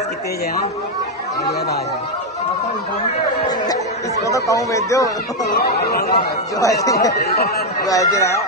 इसकी तेज है ना, इसको तो कहूँ भेज दो जो ऐसे रहा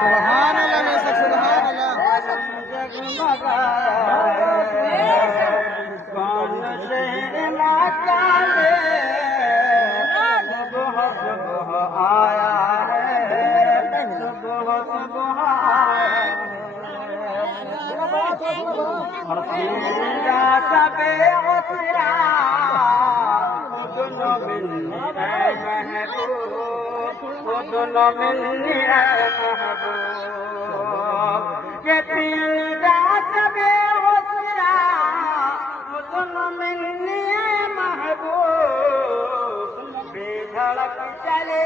सुभान अल्लाह में से सुभान अल्लाह कौन से इलाका में सुबह सुबह आया है, सुबह सुबह आया है सबे उतरा दोनों मिलनी है महबूब, दोनों मिलनी है महबूब, ये तीरा सबे उतरा दोनों मिलनी है महबूब, बेधड़क चले